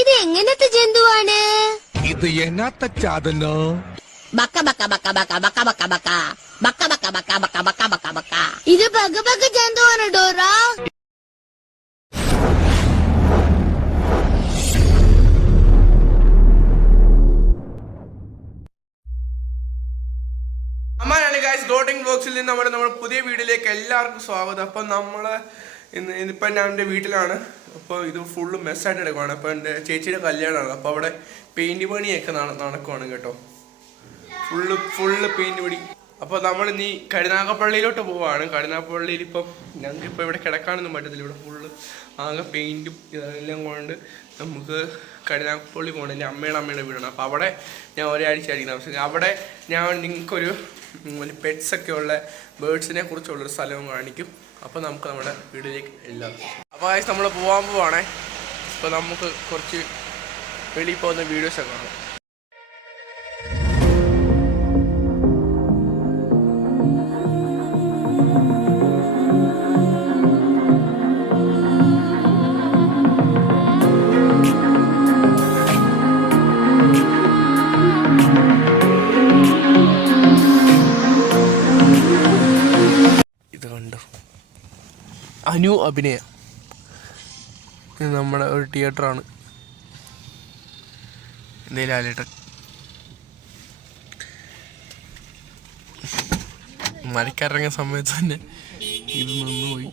ഇത് എങ്ങനത്തെ ജന്തുവാണ്? ഇത് എന്നാത്ത ചാതനോ? ബക്ക ബക്ക ബക്ക ബക്ക ബക്ക ബക്ക ബക്ക ബക്ക ബക്ക ബക്ക ബക്ക ബക്ക ബക്ക ബക്ക. ഇത് ബക ബക ജന്തുവാണ് ഡോറ. അമ്മാനാണ് ഗൈസ് ഗോട്ടിംഗ് വ്ലോഗ്സിൽ നിന്ന് നമ്മുടെ പുതിയ വീഡിയോയിലേക്ക് എല്ലാവർക്കും സ്വാഗതം. അപ്പം ഇന്നിപ്പോൾ ഞാൻ എൻ്റെ വീട്ടിലാണ്. അപ്പോൾ ഇത് ഫുള്ള് മെസ്സായിട്ട് എടുക്കുവാണ്. അപ്പോൾ എൻ്റെ ചേച്ചിയുടെ കല്യാണമാണ്. അപ്പോൾ അവിടെ പെയിൻറ്റ് പണിയൊക്കെ നടക്കുവാണ് കേട്ടോ. ഫുള്ള് പെയിൻറ്റ് പണി. അപ്പോൾ നമ്മൾ ഇനി കരുനാഗപ്പള്ളിയിലോട്ട് പോവുകയാണ്. കരുനാഗപ്പള്ളിയിൽ ഇപ്പം ഞങ്ങൾക്കിപ്പോൾ ഇവിടെ കിടക്കാനൊന്നും പറ്റത്തില്ല. ഇവിടെ ഫുള്ള് ആകെ പെയിൻറ്റും ഇതെല്ലാം കൊണ്ട് നമുക്ക് കരുനാഗപ്പള്ളി പോകണം. എൻ്റെ അമ്മയുടെ വീടാണ്. അപ്പോൾ അവിടെ ഞാൻ ഒരാഴ്ചയായിരിക്കും താമസിക്കുന്നത്. അവിടെ ഞാൻ നിങ്ങൾക്കൊരു പെറ്റ്സൊക്കെ ഉള്ള ബേർഡ്സിനെ കുറിച്ചുള്ളൊരു സ്ഥലവും കാണിക്കും. അപ്പോൾ നമുക്ക് നമ്മുടെ വീട്ടിലേക്ക് എല്ലാം. അപ്പോൾ നമ്മൾ പോകാൻ പോവാണേ. അപ്പോൾ നമുക്ക് കുറച്ച് വെളിയിൽ പോകുന്ന വീഡിയോസൊക്കെ കാണാം. അനു അഭിനയ ഇത് നമ്മുടെ ഒരു തിയേറ്ററാണ്. എന്തേലും ആലേട്ടൻ മരക്കിറങ്ങിയ സമയത്ത് തന്നെ ഇത് നിന്നുപോയി.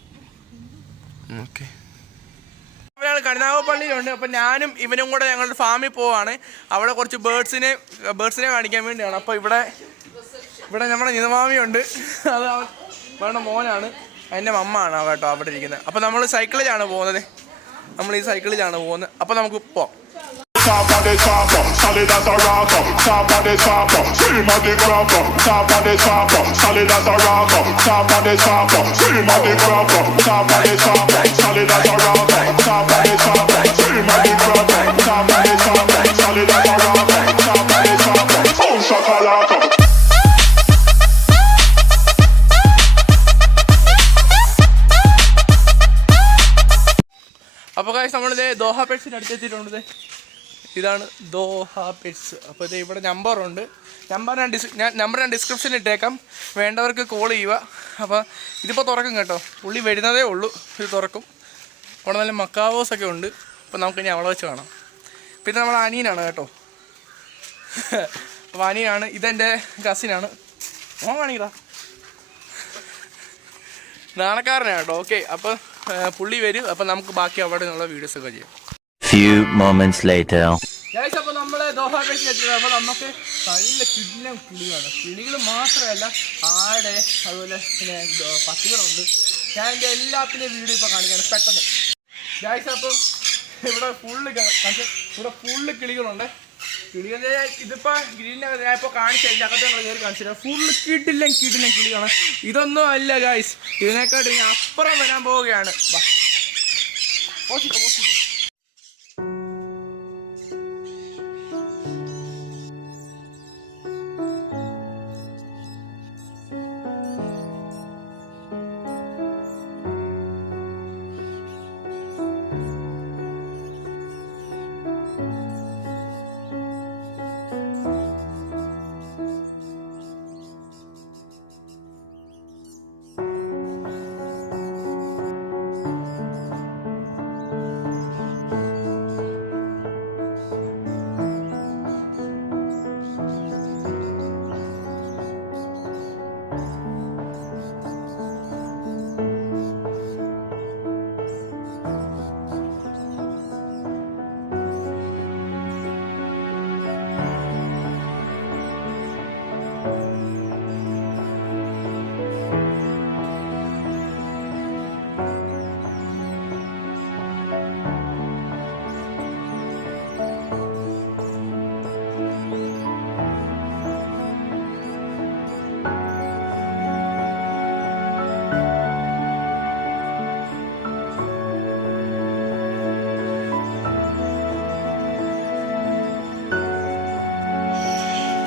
ഓക്കെ, ഞങ്ങൾ കരുനാഗപ്പള്ളിയിലുണ്ട്. അപ്പം ഞാനും ഇവനും കൂടെ ഞങ്ങളുടെ ഫാമിൽ പോവാണ്. അവിടെ കുറച്ച് ബേർഡ്സിനെ കാണിക്കാൻ വേണ്ടിയാണ്. അപ്പോൾ ഇവിടെ നമ്മുടെ നിതമാമിയുണ്ട്. അത് വേണ്ട മോനാണ്. എൻ്റെ മമ്മാണ് കേട്ടോ അവിടെ ഇരിക്കുന്നത്. അപ്പോൾ നമ്മൾ സൈക്കിളിലാണ് പോകുന്നത്. നമ്മൾ ഈ സൈക്കിളിലാണ് പോകുന്നത്. അപ്പോൾ നമുക്ക് പോവാം. Top of the chopper, solid as a rocker. Top of the chopper, scream at the cropper. Top of the chopper, solid as a rocker. Top of the chopper, scream at the cropper. Top of the chopper, solid as a rocker. Top of the chopper, scream at the cropper. Top of the chopper, solid as a rocker. Top of the chopper, boom shakalaka. അപ്പോൾ guys നമ്മളിത് Doha പെറ്റ്സിൻ്റെ അടുത്തെത്തിയിട്ടുണ്ട്. ഇതാണ് Doha pets. അപ്പോൾ ഇത് ഇവിടെ നമ്പറുണ്ട്. Number ഞാൻ ഡിസ്ക്രിപ്ഷനിൽ ഇട്ടേക്കാം. വേണ്ടവർക്ക് കോൾ ചെയ്യുക. അപ്പോൾ ഇതിപ്പോൾ തുറക്കും കേട്ടോ. പുള്ളി വരുന്നതേ ഉള്ളൂ. ഇത് തുറക്കും. അവിടെ നല്ല മക്കാവോസൊക്കെ ഉണ്ട്. അപ്പോൾ നമുക്കിനി അവളെ വെച്ച് കാണാം. പിന്നെ നമ്മുടെ അനിയനാണ് കേട്ടോ. അപ്പോൾ അനിയനാണ്. ഇതെൻ്റെ കസിനാണ്. ഓൻ കാണിക്കടാ, നാണക്കാരനാണ് കേട്ടോ. ഓക്കെ, അപ്പോൾ പുള്ളി വരും. അപ്പോൾ നമുക്ക് ബാക്കി അവിടെ നിന്നുള്ള വീഡിയോസൊക്കെ ചെയ്യാം. Few moments later. ഗൈസ്, അപ്പോൾ നമ്മൾ ദോഹ പെറ്റ്സിൽ എത്തിയത്. അപ്പോൾ നമുക്ക് നല്ല കിടിലം കിളികളാണ്. കിളികൾ മാത്രമല്ല, ആട്, അതുപോലെ പിന്നെ പട്ടികളുണ്ട്. ഞാൻ എൻ്റെ എല്ലാത്തിൻ്റെയും വീഡിയോ ഇപ്പോൾ കാണിക്കാണ് പെട്ടെന്ന്. ഗൈസ്, അപ്പം ഇവിടെ ഫുള്ള് കിളികളുണ്ട്. കിളികളെ ഇതിപ്പോൾ ഗ്രീനിനെ ഞാൻ ഇപ്പോൾ കാണിച്ചു കഴിഞ്ഞാൽ അകത്ത് ഞങ്ങൾ കയറി കാണിച്ചില്ല. ഫുള്ള് കിടിലം കിളികളാണ്. ഇതൊന്നും അല്ല ഗൈസ്, ഇതിനെക്കാട്ടും ഞാൻ അപ്പുറം വരാൻ പോവുകയാണ്. പോസിറ്റോ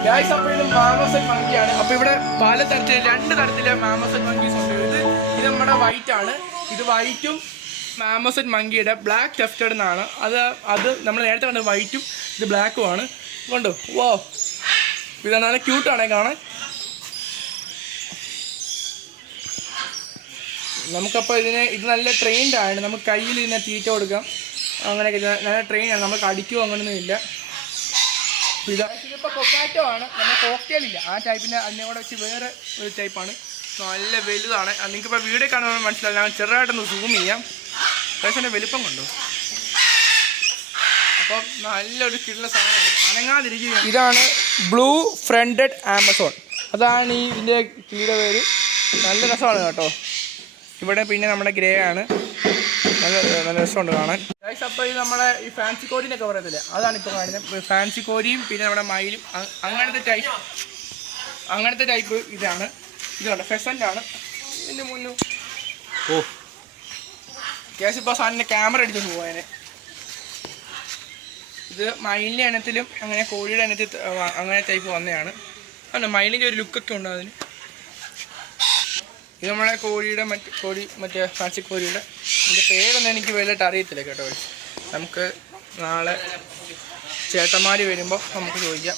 ഗൈസ്, അപ്പോൾ ഇത് മാമസൺ മങ്കിയാണ്. അപ്പോൾ ഇവിടെ പലതരത്തിലെ 2 തരത്തിലെ മാമസൺ മങ്കീസ് ഉണ്ട്. ഇത് നമ്മുടെ വൈറ്റ് ആണ്. ഇത് വൈറ്റും ആമസോൺ മങ്കിയുടെ ബ്ലാക്ക് ടെഫ്റ്റഡ് എന്നാണ്. അത് നമ്മൾ നേരത്തെ കണ്ട വൈറ്റും ഇത് ബ്ലാക്കും ആണ്. കണ്ടോ? വാ, ഇത് നല്ല ക്യൂട്ടാണേ കാണാൻ. നമുക്കപ്പോൾ ഇത് നല്ല ട്രെയിൻഡ് ആണ്. നമുക്ക് കയ്യിൽ ഇതിനെ തീറ്റ കൊടുക്കാം, അങ്ങനെയൊക്കെ നല്ല ട്രെയിനാണ്. നമുക്ക് അടിക്കുകയോ അങ്ങനെയൊന്നും ഇല്ല. ഇതിപ്പോൾ കൊക്കാറ്റോ ആണ്, നമ്മൾ കോക്ടെയിലില്ല ആ ടൈപ്പിൻ്റെ. അതിനെ കൂടെ വെച്ച് വേറെ ഒരു ടൈപ്പാണ്, നല്ല വലുതാണ്. നിങ്ങൾക്കിപ്പോൾ വീഡിയോ കാണുമ്പോൾ മനസ്സിലാവും. ഞാൻ ചെറുതായിട്ടൊന്ന് സൂം ചെയ്യാം. പക്ഷേ എൻ്റെ വലിപ്പം കൊണ്ടു. അപ്പം നല്ലൊരു കിട്ടുന്ന സാധനമാണ്, അനങ്ങാതിരിക്കുക. ഇതാണ് ബ്ലൂ ഫ്രണ്ടഡ് ആമസോൺ. അതാണ് ഇതിൻ്റെ കിളിയുടെ പേര്. നല്ല രസമാണ് കേട്ടോ. ഇവിടെ പിന്നെ നമ്മുടെ ഗ്രേ ആണ്, നല്ല രസമുണ്ട് കാണാൻ. ഗൈസ്, അപ്പോൾ ഇത് നമ്മളെ ഈ ഫാൻസി കോരീനൊക്കെ പറയത്തില്ലേ, അതാണ് ഇപ്പോൾ കാണുന്നത്. ഫാൻസി കോരിയും പിന്നെ നമ്മുടെ മയിലും അങ്ങനത്തെ ടൈപ്പ് ഇതാണ്. ഇതുണ്ട് ഫെസൻ്റ് ആണ്. ഇതിൻ്റെ മുന്നും കേസ് ഇപ്പോൾ സാധനം ക്യാമറ അടിച്ചോണ്ട് പോയേനെ. ഇത് മയിലിൻ്റെ ഇനത്തിലും അങ്ങനെ കോഴിയുടെ ഇനത്തിൽ അങ്ങനെ ടൈപ്പ് വന്നതാണ്. അല്ല, മയിലിൻ്റെ ഒരു ലുക്കൊക്കെ ഉണ്ട് അതിന്. ഇത് നമ്മളെ കോഴിയുടെ മറ്റേ ഫാൻസി കോഴിയുടെ. ഇതിൻ്റെ പേരൊന്നും എനിക്ക് വലുതായിട്ട് അറിയത്തില്ല കേട്ടോ. നമുക്ക് നാളെ ചേട്ടന്മാർ വരുമ്പോൾ നമുക്ക് ചോദിക്കാം.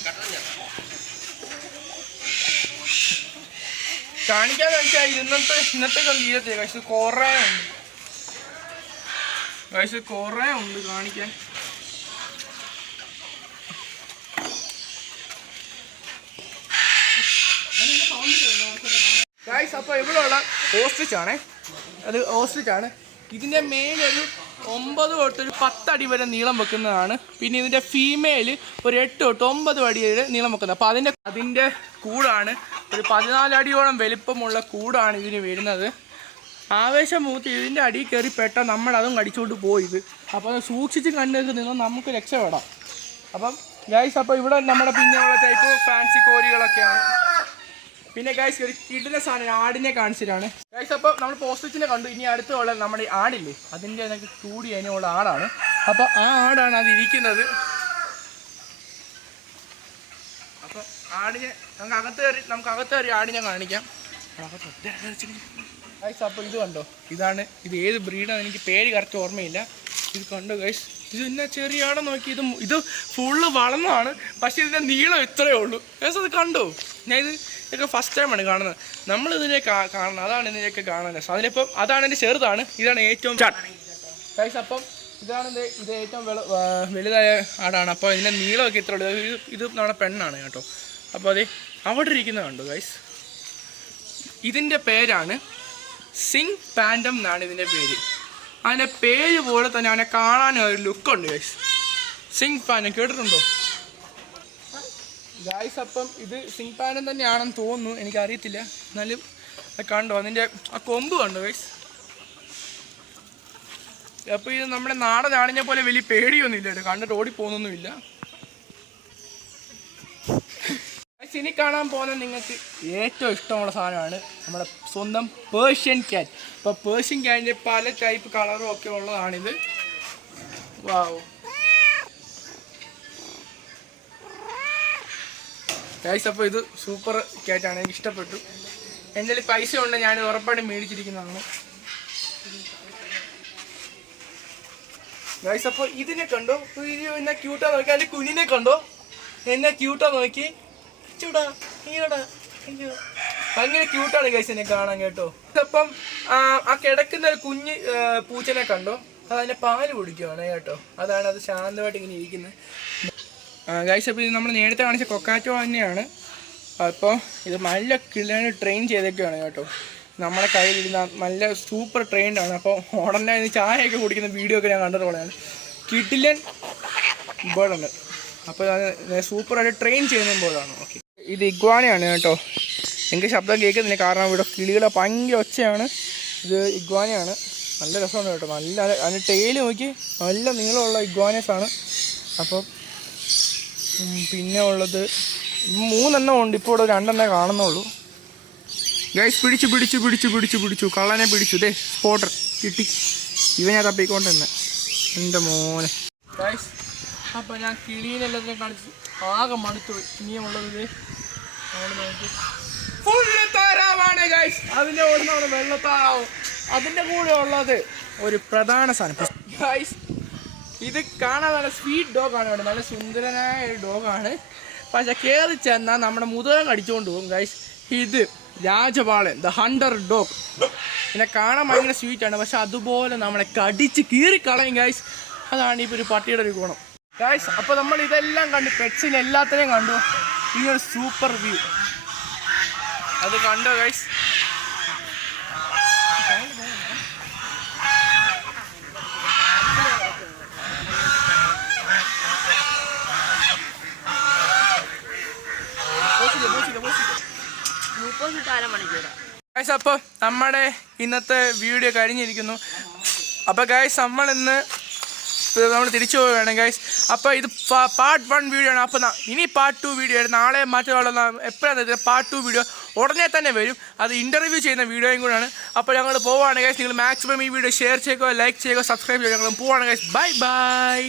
കാണിക്കാന്ന് വെച്ചാൽ ഇന്നത്തെ തീരത്തില്ല. പക്ഷെ കുറേ ഉണ്ട് കാണിക്കാൻ. ഗൈസ്, അപ്പോൾ ഇവിടെ ഉള്ള ഓസ്ട്രിച്ച് ആണേ. അത് ഓസ്ട്രിച്ച് ആണ്. ഇതിൻ്റെ മേലൊരു 9 തൊട്ട് ഒരു 10 അടി വരെ നീളം വെക്കുന്നതാണ്. പിന്നെ ഇതിൻ്റെ ഫീമെയിൽ ഒരു 8 തൊട്ട് 9 അടി വരെ നീളം വെക്കുന്നത്. അപ്പോൾ അതിൻ്റെ കൂടാണ്, ഒരു 14 അടിയോളം വലിപ്പമുള്ള കൂടാണ് ഇതിന് വരുന്നത്. ആവേശം മൂത്ത് ഇതിൻ്റെ അടിയിൽ കയറി പെട്ടാൽ നമ്മളതും കടിച്ചുകൊണ്ട് പോയത്. അപ്പോൾ അത് സൂക്ഷിച്ച് കണ്ടു നിന്ന് നമുക്ക് രക്ഷപ്പെടാം. അപ്പം ഗൈസ്, അപ്പോൾ ഇവിടെ നമ്മുടെ പിന്നെയുള്ള ടൈപ്പ് ഫാൻസി കോരികളൊക്കെയാണ്. പിന്നെ ഗൈസ്, ഒരു കിടിലൻ സാധനം ആടിനെ കാണിച്ചിട്ടാണ് ഗൈസ്. അപ്പോൾ നമ്മൾ പോസ്റ്റിച്ചിനെ കണ്ടു. ഇനി അടുത്തുള്ള നമ്മുടെ ആടില്ലേ, അതിൻ്റെ അതിനൊക്കെ കൂടി അതിനുള്ള ആടാണ്. അപ്പോൾ ആ ആടാണ് അത് ഇരിക്കുന്നത്. അപ്പോൾ ആടിനെ നമുക്ക് അകത്ത് കയറി ആടിനെ കാണിക്കാം ഗൈസ്. അപ്പോൾ ഇത് കണ്ടോ, ഇത് ഏത് ബ്രീഡാണെന്ന് എനിക്ക് പേര് കറക്റ്റ് ഓർമ്മയില്ല. ഇത് കണ്ടോ ഗൈസ്, ഇത് എന്നാ ചെറിയ ആടെന്ന് നോക്കി. ഇത് ഫുള്ള് വളർന്നതാണ്, പക്ഷേ ഇതിൻ്റെ നീളം ഇത്രയേ ഉള്ളൂ ഗൈസ്. അത് കണ്ടോ? ഇതൊക്കെ ഫസ്റ്റ് ടൈമാണ് കാണുന്നത്. നമ്മളിതിനെ കാണണം, അതാണ് ഇതിനെയൊക്കെ കാണാൻ. അതിനിപ്പം അതാണ് എൻ്റെ ചെറുതാണ്, ഇതാണ് ഏറ്റവും ഗൈസ്. അപ്പം ഇത് ഏറ്റവും വലുതായ ആടാണ്. അപ്പോൾ ഇതിൻ്റെ നീളമൊക്കെ ഇത്ര ഉള്ളൂ. ഇത് നമ്മുടെ പെണ്ണാണ് കേട്ടോ. അപ്പോൾ അത് അവിടെ ഇരിക്കുന്നത് കണ്ടോ ഗൈസ്. ഇതിൻ്റെ പേരാണ് സിംഗ് പാൻഡം എന്നാണ് ഇതിൻ്റെ പേര്. അതിൻ്റെ പേര് പോലെ തന്നെ അവനെ കാണാൻ ഒരു ലുക്കുണ്ട് ഗൈസ്. സിംഗ് പാൻഡം കേട്ടിട്ടുണ്ടോ ഗൈസ്? അപ്പം ഇത് സിംഗ് പാൻഡം തന്നെയാണെന്ന് തോന്നുന്നു, എനിക്കറിയത്തില്ല. എന്നാലും കണ്ടോ അതിൻ്റെ ആ കൊമ്പ് കണ്ടോ ഗൈസ്. അപ്പോൾ ഇത് നമ്മുടെ നാടൻ ആടിനെ പോലെ വലിയ പേടിയൊന്നുമില്ല കേട്ടോ, കണ്ടിട്ട് ഓടിപ്പോകുന്നൊന്നുമില്ല. ഇനി കാണാൻ പോകുന്ന നിങ്ങൾക്ക് ഏറ്റവും ഇഷ്ടമുള്ള സാധനമാണ് നമ്മുടെ സ്വന്തം പേർഷ്യൻ ക്യാറ്റ്. ഇപ്പോൾ പേർഷ്യൻ ക്യാറ്റിൻ്റെ പല ടൈപ്പ് കളറും ഒക്കെ ഉള്ളതാണിത്. വാവ് ഗൈസ്, അപ്പോൾ ഇത് സൂപ്പർ ക്യാറ്റാണ്, എനിക്ക് ഇഷ്ടപ്പെട്ടു. എൻ്റെ കയ്യിൽ പൈസ ഉണ്ട്, ഞാൻ ഉറപ്പായിട്ടും മേടിച്ചിരിക്കുന്നതാണ് ഗൈസ്. അപ്പോൾ ഇതിനെ കണ്ടോ, എന്നെ ക്യൂട്ടാ നോക്കി. അതിൻ്റെ കുഞ്ഞിനെ കണ്ടോ, എന്നെ ക്യൂട്ടാ നോക്കി. ഭയങ്കര ക്യൂട്ടാണ് ഗൈസ് എന്നെ കാണാൻ കേട്ടോ. അപ്പം ആ കിടക്കുന്ന ഒരു കുഞ്ഞ് പൂച്ചനെ കണ്ടോ, അത് അതിൻ്റെ പാല് കുടിക്കുവാണ് കേട്ടോ. അതാണ് അത് ശാന്തമായിട്ട് ഇങ്ങനെ ഇരിക്കുന്നത് ഗൈസ്. അപ്പോൾ ഇത് നമ്മൾ നേരത്തെ കാണിച്ച കൊക്കാറ്റോ തന്നെയാണ്. അപ്പോൾ ഇത് നല്ല കിളിയാണ്, ട്രെയിൻ ചെയ്തൊക്കെയാണ് കേട്ടോ. നമ്മുടെ കയ്യിലിരുന്ന നല്ല സൂപ്പർ ട്രെയിൻഡാണ്. അപ്പോൾ ഉടനെ ചായയൊക്കെ കുടിക്കുന്ന വീഡിയോ ഒക്കെ ഞാൻ കണ്ടതുപോലെയാണ്. കിടിലൻ ബേർഡാണ്. അപ്പോൾ സൂപ്പറായിട്ട് ട്രെയിൻ ചെയ്യുമ്പോഴാണ്. ഓക്കെ, ഇത് ഇഗ്വാനയാണ് കേട്ടോ. എനിക്ക് ശബ്ദം കേൾക്കുന്നില്ല, കാരണം ഇവിടെ കിളികളെ ഭയങ്കര ഒച്ചയാണ്. ഇത് ഇഗ്വാനയാണ്, നല്ല രസമാണ് കേട്ടോ. നല്ല അതിൻ്റെ ടെയിൽ നോക്കി, നല്ല നീളമുള്ള ഇഗ്വാനസാണ്. അപ്പോൾ പിന്നെ ഉള്ളത് 3 എണ്ണം ഉണ്ട്. ഇപ്പോൾ ഇവിടെ 2 എണ്ണം കാണുന്നുള്ളൂ ഗൈസ്. പിടിച്ചു കള്ളനെ പിടിച്ചു. ഇതേ സ്പോട്ടർ കിട്ടി. ഇവ ഞാൻ തപ്പിക്കൊണ്ട് തന്നെ എൻ്റെ മോനെ ഗൈസ്. അപ്പോൾ ഞാൻ കിളീനെല്ലാത്തിനെ കാണിച്ച് ആകെ മടുത്തു. ഇനിയുള്ളത് ഫുള്ള് താറാവാണ് ഗൈസ്. അതിൻ്റെ ഓടുന്നവിടെ വെള്ളത്താറാവും. അതിൻ്റെ കൂടെ ഉള്ളത് ഒരു പ്രധാന സാധനം. ഗൈസ് ഇത് കാണാൻ നല്ല സ്വീറ്റ് ഡോഗാണ് കേട്ടോ, നല്ല സുന്ദരനായ ഒരു ഡോഗാണ്. പക്ഷെ കയറി ചെന്നാൽ നമ്മുടെ മുതൽ അടിച്ചുകൊണ്ട് പോകും ഗൈസ്. ഇത് രാജപാളൻ ദ ഹണ്ടർ ഡോഗ്. പിന്നെ കാണാൻ ഭയങ്കര സ്വീറ്റാണ്, പക്ഷെ അതുപോലെ നമ്മളെ കടിച്ച് കീറിക്കളയും ഗൈസ്. അതാണ് ഇപ്പോൾ ഒരു പട്ടിയുടെ ഒരു ഗുണം ഗൈസ്. അപ്പോൾ നമ്മൾ ഇതെല്ലാം കണ്ടു, പെറ്റ്സിന് എല്ലാത്തിനെയും കണ്ടു. ഈ ഒരു സൂപ്പർ വ്യൂ അത് കണ്ടോ ഗൈസ്. ഗൈസ് അപ്പോൾ നമ്മുടെ ഇന്നത്തെ വീഡിയോ കഴിഞ്ഞിരിക്കുന്നു. അപ്പോൾ ഗൈസ് നമ്മൾ തിരിച്ചു പോവുകയാണ് ഗൈസ്. അപ്പോൾ ഇത് പാർട്ട് 1 വീഡിയോ ആണ്. അപ്പോൾ ഇനി പാർട്ട് 2 വീഡിയോ ആണ്. നാളെ മറ്റുള്ള എപ്പോഴാണ് പാർട്ട് 2 വീഡിയോ ഉടനെ തന്നെ വരും. അത് ഇൻ്റർവ്യൂ ചെയ്യുന്ന വീഡിയോയും കൂടെയാണ്. അപ്പോൾ ഞങ്ങൾ പോവുകയാണ് ഗൈസ്. നിങ്ങൾ മാക്സിമം ഈ വീഡിയോ ഷെയർ ചെയ്യുക, ലൈക്ക് ചെയ്യുക, സബ്സ്ക്രൈബ് ചെയ്യുക. ഞങ്ങൾ പോവുകയാണ് ഗൈസ്. Bye bye.